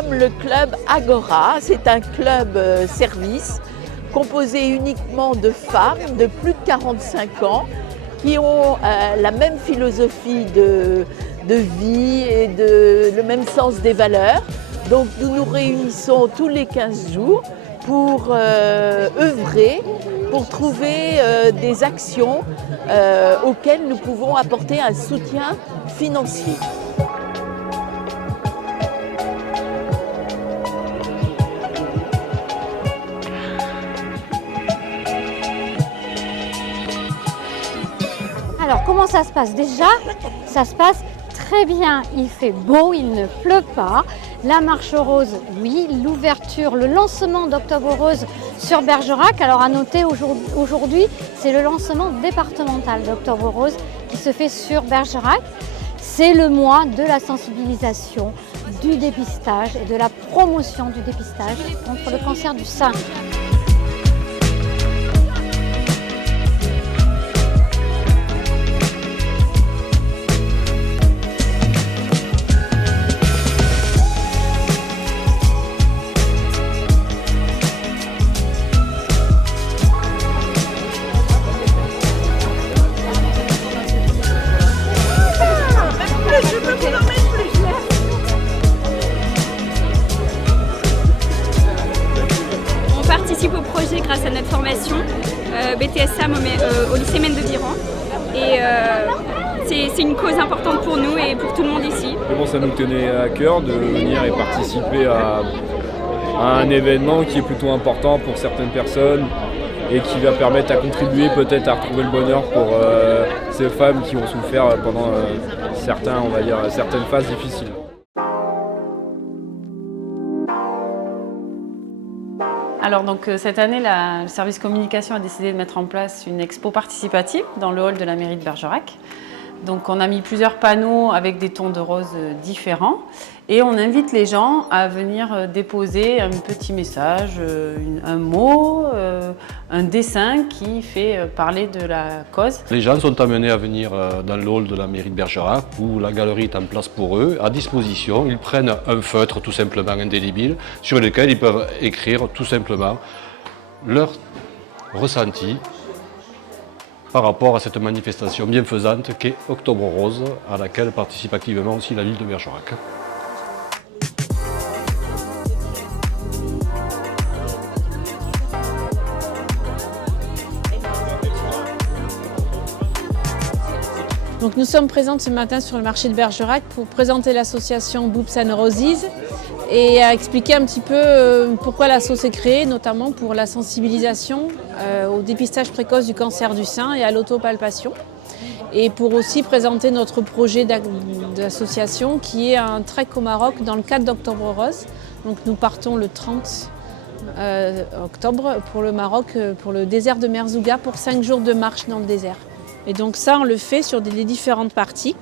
sommes le club Agora. C'est un club service composé uniquement de femmes de plus de 45 ans qui ont la même philosophie de vie et le même sens des valeurs. Donc nous nous réunissons tous les 15 jours pour œuvrer, pour trouver des actions auxquelles nous pouvons apporter un soutien financier. Alors comment ça se passe? Déjà, ça se passe très bien, il fait beau, il ne pleut pas. La marche rose, oui, l'ouverture, le lancement d'Octobre Rose sur Bergerac. Alors à noter aujourd'hui, c'est le lancement départemental d'Octobre Rose qui se fait sur Bergerac. C'est le mois de la sensibilisation, du dépistage et de la promotion du dépistage contre le cancer du sein. On participe au projet grâce à notre formation BTS SAM au lycée Mène de Biran. Et c'est une cause importante pour nous et pour tout le monde ici. Mais bon, ça nous tenait à cœur de venir et participer à un événement qui est plutôt important pour certaines personnes et qui va permettre à contribuer peut-être à retrouver le bonheur pour ces femmes qui ont souffert pendant certaines phases difficiles. Alors donc cette année, le service communication a décidé de mettre en place une expo participative dans le hall de la mairie de Bergerac. Donc on a mis plusieurs panneaux avec des tons de rose différents et on invite les gens à venir déposer un petit message, un mot, un dessin qui fait parler de la cause. Les gens sont amenés à venir dans le hall de la mairie de Bergerac où la galerie est en place pour eux, à disposition. Ils prennent un feutre tout simplement indélébile sur lequel ils peuvent écrire tout simplement leur ressenti par rapport à cette manifestation bienfaisante qu'est Octobre Rose, à laquelle participe activement aussi la ville de Bergerac. Donc nous sommes présentes ce matin sur le marché de Bergerac pour présenter l'association Boobs and Roses et expliquer un petit peu pourquoi l'asso s'est créée, notamment pour la sensibilisation au dépistage précoce du cancer du sein et à l'autopalpation. Et pour aussi présenter notre projet d'association qui est un trek au Maroc dans le cadre d'Octobre Rose. Donc nous partons le 30 octobre pour le Maroc, pour le désert de Merzouga, pour 5 jours de marche dans le désert. Et donc ça, on le fait sur les différentes parties.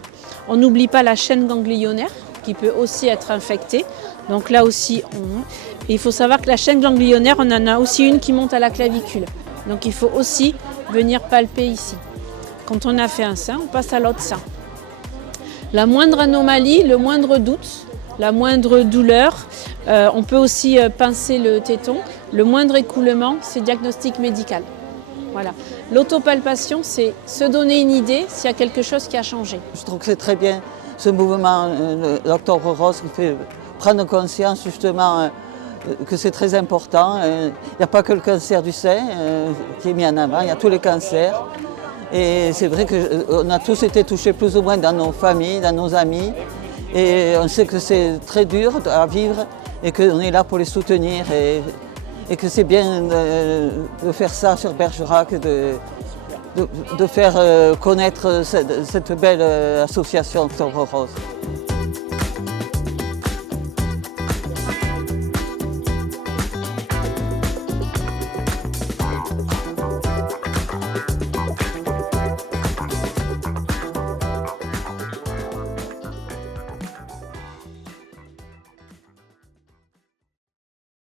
On n'oublie pas la chaîne ganglionnaire qui peut aussi être infectée. Donc là aussi, il faut savoir que la chaîne ganglionnaire, on en a aussi une qui monte à la clavicule. Donc il faut aussi venir palper ici. Quand on a fait un sein, on passe à l'autre sein. La moindre anomalie, le moindre doute, la moindre douleur, on peut aussi pincer le téton. Le moindre écoulement, c'est diagnostic médical. Voilà. L'autopalpation, c'est se donner une idée s'il y a quelque chose qui a changé. Je trouve que c'est très bien ce mouvement d'Octobre Rose qui fait prendre conscience justement que c'est très important. Il n'y a pas que le cancer du sein qui est mis en avant, il y a tous les cancers. Et c'est vrai qu'on a tous été touchés plus ou moins dans nos familles, dans nos amis. Et on sait que c'est très dur à vivre et qu'on est là pour les soutenir. Et que c'est bien de faire ça sur Bergerac, de faire connaître cette belle association Octobre Rose.